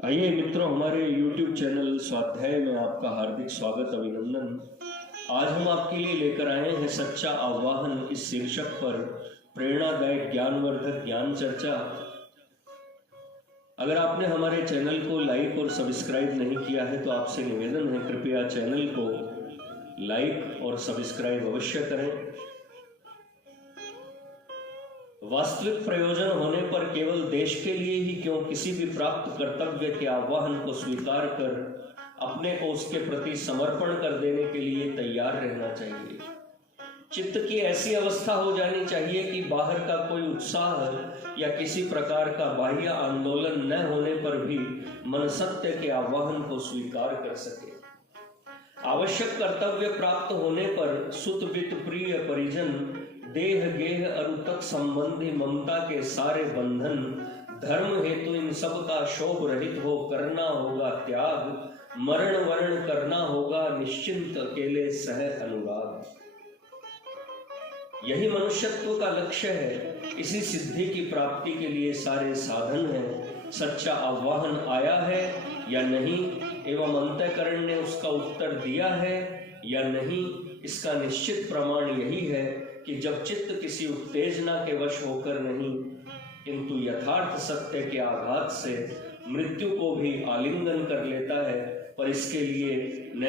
आइए मित्रों, हमारे YouTube चैनल स्वाध्याय में आपका हार्दिक स्वागत अभिनंदन। आज हम आपके लिए लेकर आए हैं सच्चा आह्वान इस शीर्षक पर प्रेरणादायक ज्ञानवर्धक ज्ञान चर्चा। अगर आपने हमारे चैनल को लाइक और सब्सक्राइब नहीं किया है तो आपसे निवेदन है, कृपया चैनल को लाइक और सब्सक्राइब अवश्य करें। वास्तविक प्रयोजन होने पर केवल देश के लिए ही क्यों, किसी भी प्राप्त कर्तव्य के आह्वान को स्वीकार कर अपने को उसके प्रति समर्पण कर देने के लिए तैयार रहना चाहिए। चित्त की ऐसी अवस्था हो जानी चाहिए कि बाहर का कोई उत्साह या किसी प्रकार का बाह्य आंदोलन न होने पर भी मन सत्य के आह्वान को स्वीकार कर सके। आवश्यक कर्तव्य प्राप्त होने पर सुत वित प्रिय परिजन देह गेह अरुतक संबंधी ममता के सारे बंधन धर्म हेतु इन सब का शोभ रहित हो करना होगा त्याग, मरण वर्ण करना होगा निश्चिंत अकेले सह अनुराग। यही मनुष्यत्व का लक्ष्य है। इसी सिद्धि की प्राप्ति के लिए सारे साधन हैं। सच्चा आह्वान आया है या नहीं एवं अंतःकरण ने उसका उत्तर दिया है या नहीं, इसका निश्चित प्रमाण यही है कि जब चित्त किसी उत्तेजना के वश होकर नहीं किंतु यथार्थ सत्य के आघात से मृत्यु को भी आलिंगन कर लेता है, पर इसके लिए न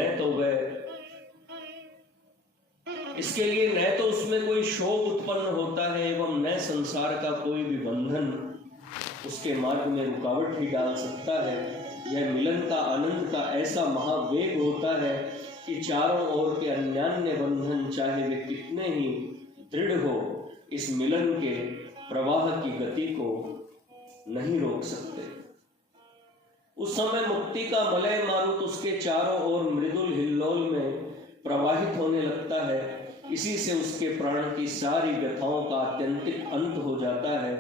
तो उसमें कोई शोक उत्पन्न होता है एवं न संसार का कोई भी बंधन उसके मार्ग में रुकावट ही डाल सकता है। यह मिलन का आनंद का ऐसा महावेग होता है कि चारों ओर के अन्यान्य बंधन चाहे वे कितने ही दृढ़ हो, इस मिलन के प्रवाह की गति को नहीं रोक सकते। उस समय मुक्ति का मलय मारुत उसके चारों ओर मृदुल हिल्लोल में प्रवाहित होने लगता है। इसी से उसके प्राण की सारी व्यथाओं का आत्यंतिक अंत हो जाता है।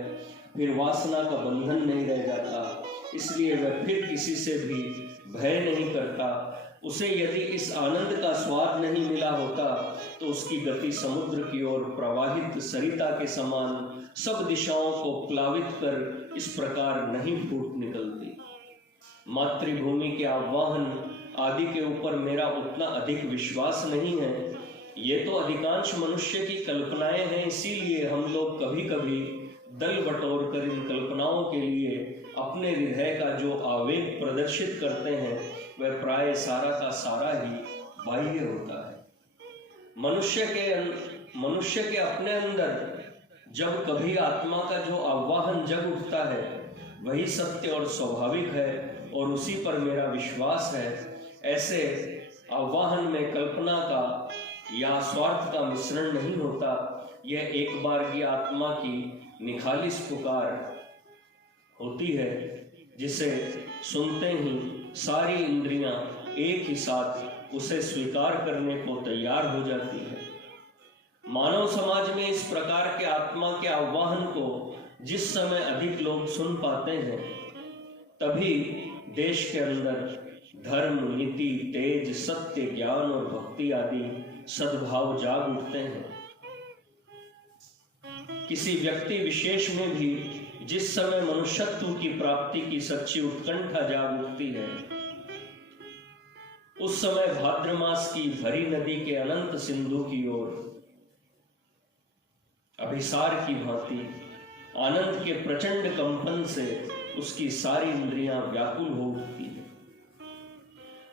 फिर वासना का बंधन नहीं रह जाता, इसलिए वह फिर किसी से भी भय नहीं करता। उसे यदि इस आनंद का स्वाद नहीं मिला होता तो उसकी गति समुद्र की ओर प्रवाहित सरिता के समान सब दिशाओं को प्लावित कर इस प्रकार नहीं फूट निकलती। मातृभूमि के आह्वान आदि के ऊपर मेरा उतना अधिक विश्वास नहीं है। ये तो अधिकांश मनुष्य की कल्पनाएं हैं, इसीलिए हम लोग कभी कभी दल बटोर कर इन कल्पनाओं के लिए अपने हृदय का जो आवेग प्रदर्शित करते हैं वह प्राय सारा का सारा ही बाह्य होता है। मनुष्य के अपने अंदर जब कभी आत्मा का जो आह्वान जग उठता है वही सत्य और स्वाभाविक है और उसी पर मेरा विश्वास है। ऐसे आह्वान में कल्पना का या स्वार्थ का मिश्रण नहीं होता। यह एक बार की आत्मा की निखालिस पुकार होती है जिसे सुनते ही सारी इंद्रियां एक ही साथ उसे स्वीकार करने को तैयार हो जाती है। मानव समाज में इस प्रकार के आत्मा के आह्वान को जिस समय अधिक लोग सुन पाते हैं तभी देश के अंदर धर्म, नीति, तेज, सत्य, ज्ञान और भक्ति आदि सद्भाव जाग उठते हैं। किसी व्यक्ति विशेष में भी जिस समय मनुष्यत्व की प्राप्ति की सच्ची उत्कंठा जाग उठती है उस समय भाद्र मास की भरी नदी के अनंत सिंधु की ओर अभिसार की भांति आनंद के प्रचंड कंपन से उसकी सारी इंद्रियां व्याकुल हो उठती है।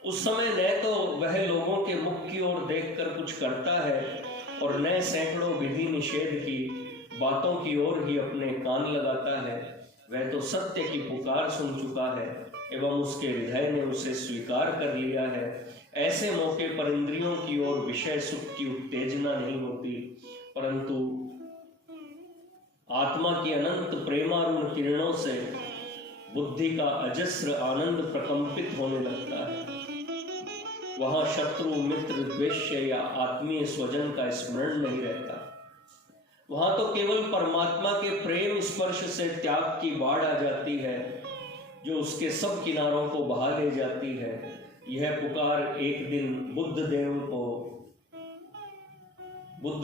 उस समय न तो वह लोगों के मुख की ओर देखकर कुछ करता है और न सैकड़ों विधि निषेध की बातों की ओर ही अपने कान लगाता है। वह तो सत्य की पुकार सुन चुका है एवं उसके हृदय ने उसे स्वीकार कर लिया है। ऐसे मौके पर इंद्रियों की ओर विषय सुख की उत्तेजना नहीं होती, परंतु आत्मा की अनंत प्रेमारूढ़ किरणों से बुद्धि का अजस्र आनंद प्रकंपित होने लगता है। वहां शत्रु, मित्र, द्वेष्य या आत्मीय स्वजन का स्मरण नहीं रहता। वहां तो केवल परमात्मा के प्रेम स्पर्श से त्याग की बाढ़ आ जाती है जो उसके सब किनारों को बहा ले जाती है। यह पुकार एक दिन बुद्ध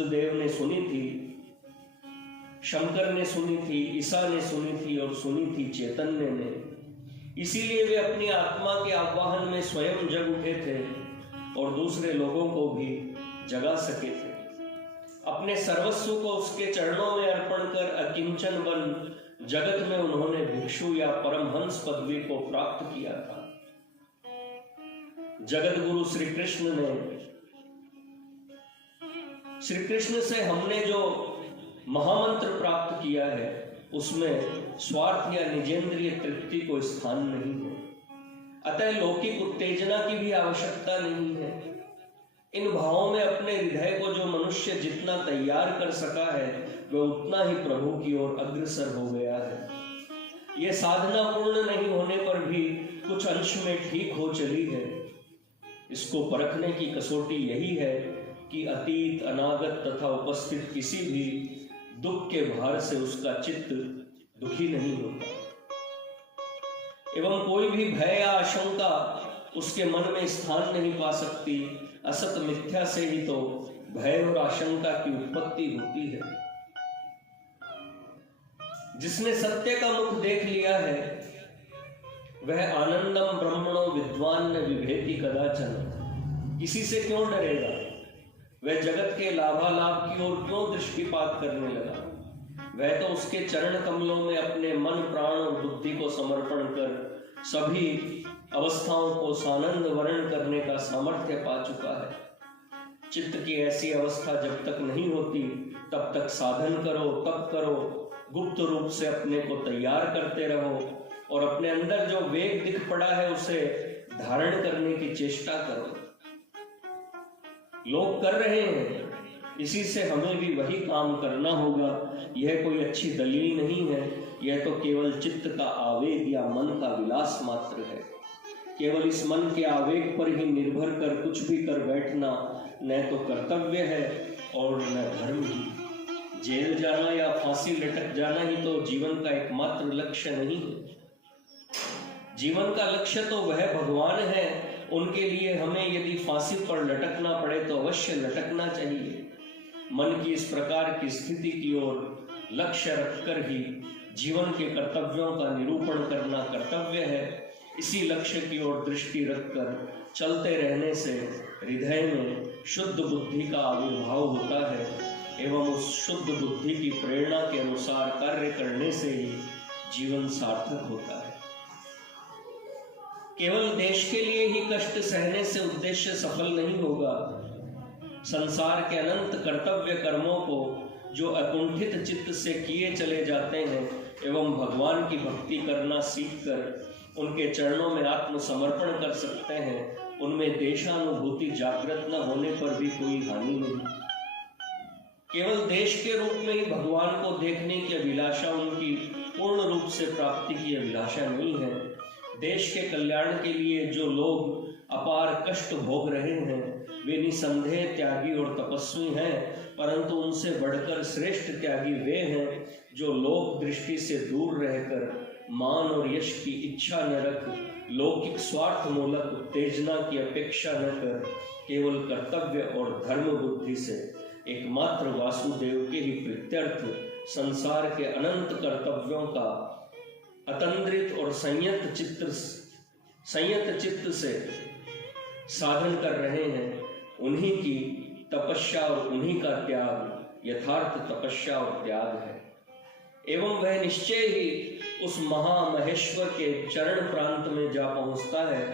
देव ने सुनी थी, शंकर ने सुनी थी, ईसा ने सुनी थी और सुनी थी चैतन्य ने। इसीलिए वे अपनी आत्मा के आह्वान में स्वयं जग उठे थे और दूसरे लोगों को भी जगा सके थे। अपने सर्वस्व को उसके चरणों में अर्पण कर अकिंचन बन जगत में उन्होंने भिक्षु या परमहंस पदवी को प्राप्त किया था। जगत गुरु श्री कृष्ण से हमने जो महामंत्र प्राप्त किया है उसमें स्वार्थ या निजेंद्रिय तृप्ति को स्थान नहीं है, अतः लौकिक उत्तेजना की भी आवश्यकता नहीं है। इन भावों में अपने हृदय को जो मनुष्य जितना तैयार कर सका है वह उतना ही प्रभु की ओर अग्रसर हो गया है। यह साधना पूर्ण नहीं होने पर भी कुछ अंश में ठीक हो चली है। इसको परखने की कसौटी यही है कि अतीत, अनागत तथा उपस्थित किसी भी दुख के भार से उसका चित्त दुखी नहीं होता एवं कोई भी भय या आशंका उसके मन में स्थान नहीं पा सकती। असत मिथ्या से ही तो भय और आशंका की उत्पत्ति होती है। जिसने सत्य का मुख देख लिया है वह आनंदम ब्रह्मणो विद्वान न विभेति कदाचन, किसी से क्यों डरेगा? वह जगत के लाभालाभ की ओर क्यों दृष्टिपात करने लगा? वह तो उसके चरण कमलों में अपने मन, प्राण और बुद्धि को समर्पण कर सभी अवस्थाओं को सानंद वर्ण करने का सामर्थ्य पा चुका है। चित्त की ऐसी अवस्था जब तक नहीं होती तब तक साधन करो, तप करो, गुप्त रूप से अपने को तैयार करते रहो और अपने अंदर जो वेग दिख पड़ा है उसे धारण करने की चेष्टा करो। लोग कर रहे हैं, इसी से हमें भी वही काम करना होगा। यह कोई अच्छी दलील नहीं है, यह तो केवल चित्त का आवेग या मन का विलास मात्र है। केवल इस मन के आवेग पर ही निर्भर कर कुछ भी कर बैठना न तो कर्तव्य है और न धर्म ही। जेल जाना या फांसी लटक जाना ही तो जीवन का एकमात्र लक्ष्य नहीं है। जीवन का लक्ष्य तो वह भगवान है, उनके लिए हमें यदि फांसी पर लटकना पड़े तो अवश्य लटकना चाहिए। मन की इस प्रकार की स्थिति की ओर लक्ष्य रखकर ही जीवन के कर्तव्यों का निरूपण करना कर्तव्य है। इसी लक्ष्य की ओर दृष्टि रखकर चलते रहने से हृदय में शुद्ध बुद्धि का आविर्भाव होता है एवं उस शुद्ध बुद्धि की प्रेरणा के अनुसार कार्य करने से ही जीवन सार्थक होता है। केवल देश के लिए ही कष्ट सहने से उद्देश्य सफल नहीं होगा। संसार के अनंत कर्तव्य कर्मों को जो अकुंठित चित्त से किए चले जाते हैं एवं भगवान की भक्ति करना सीखकर उनके चरणों में आत्मसमर्पण कर सकते हैं, उनमें देशानुभूति जागृत न होने पर भी कोई हानि नहीं। केवल देश के रूप में ही भगवान को देखने की अभिलाषा उनकी पूर्ण रूप से प्राप्ति की अभिलाषा नहीं है। देश के कल्याण के लिए जो लोग अपार कष्ट भोग रहे हैं वे निसंदेह त्यागी और तपस्वी हैं, परंतु उनसे बढ़कर श्रेष्ठ त्यागी वे हैं जो लोक दृष्टि से दूर रहकर मान और यश की इच्छा न रख, लौकिक स्वार्थ मूलक उत्तेजना की अपेक्षा न कर, केवल कर्तव्य और धर्म बुद्धि से एकमात्र वासुदेव के ही प्रीत्यर्थ संसार के अनंत कर्तव्यों का अतंद्रित और संयत चित्त से साधन कर रहे हैं। उन्हीं की तपस्या और उन्हीं का त्याग यथार्थ तपस्या और त्याग है एवं वह निश्चय ही उस महामहेश्वर के चरण प्रांत में जा पहुंचता है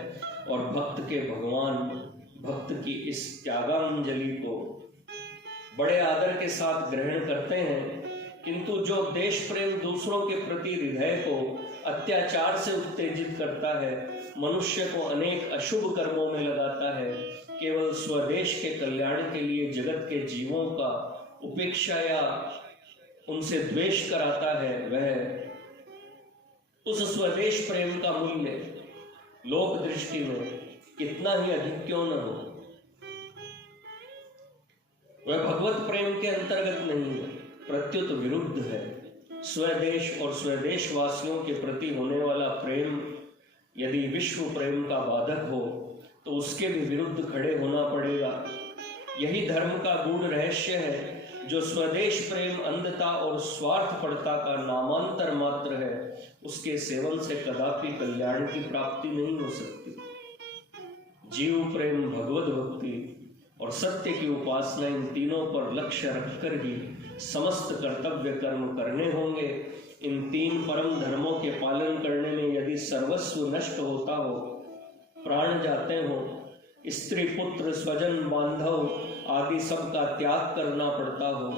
और भक्त के भगवान भक्त की इस त्यागांजलि को बड़े आदर के साथ ग्रहण करते हैं। किंतु जो देश प्रेम दूसरों के प्रति हृदय को अत्याचार से उत्तेजित करता है, मनुष्य को अनेक अशुभ कर्मों में लगाता है, केवल स्वदेश के कल्याण के लिए जगत के जीवों का उपेक्षा या उनसे द्वेष कराता है, वह उस स्वदेश प्रेम का मूल्य लोक दृष्टि में कितना ही अधिक क्यों न हो, वह भगवत प्रेम के अंतर्गत नहीं है, प्रत्युत विरुद्ध है। स्वदेश और स्वदेशवासियों के प्रति होने वाला प्रेम यदि विश्व प्रेम का बाधक हो तो उसके भी विरुद्ध खड़े होना पड़ेगा। यही धर्म का गूढ़ रहस्य है। जो स्वदेश प्रेम, अंधता और स्वार्थपरता का नामांतर मात्र है, उसके सेवन से कदापि कल्याण की प्राप्ति नहीं हो सकती। जीव प्रेम, भगवत भक्ति और सत्य की उपासना, इन तीनों पर लक्ष्य रखकर ही समस्त कर्तव्य कर्म करने होंगे। इन तीन परम धर्मों के पालन करने में यदि सर्वस्व नष्ट होता हो, प्राण जाते हो, स्त्री पुत्र स्वजन बांधव आदि सब का त्याग करना पड़ता हो,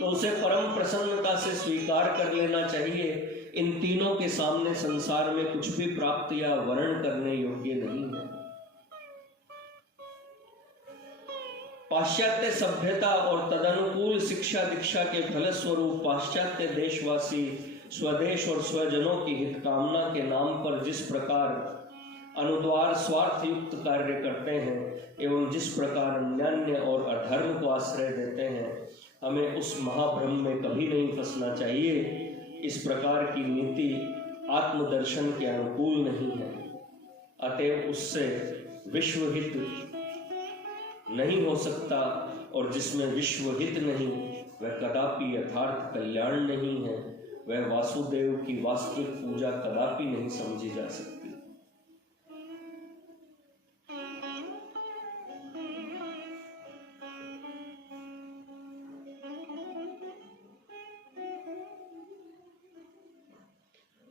तो उसे परम प्रसन्नता से स्वीकार कर लेना चाहिए। इन तीनों के सामने संसार में कुछ भी प्राप्त या वर्ण करने योग्य नहीं है। पाश्चात्य सभ्यता और तदनुकूल शिक्षा दीक्षा के फलस्वरूप पाश्चात्य देशवासी स्वदेश और स्वजनों की हित कामना के नाम पर जिस प्रकार अनुद्वार स्वार्थ युक्त कार्य करते हैं एवं जिस प्रकार अन्यान्य और अधर्म को आश्रय देते हैं, हमें उस महाभ्रम में कभी नहीं फंसना चाहिए। इस प्रकार की नीति आत्मदर्शन के अनुकूल नहीं है, अतएव उससे विश्वहित नहीं हो सकता, और जिसमें विश्वहित नहीं वह कदापि यथार्थ कल्याण नहीं है, वह वासुदेव की वास्तविक पूजा कदापि नहीं समझी जा सकती।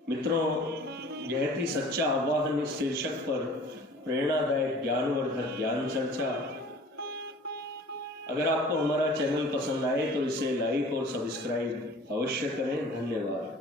मित्रों, यह थी सच्चा आवाहन इस शीर्षक पर प्रेरणादायक ज्ञानवर्धक ज्ञान चर्चा। अगर आपको हमारा चैनल पसंद आए तो इसे लाइक और सब्सक्राइब अवश्य करें। धन्यवाद।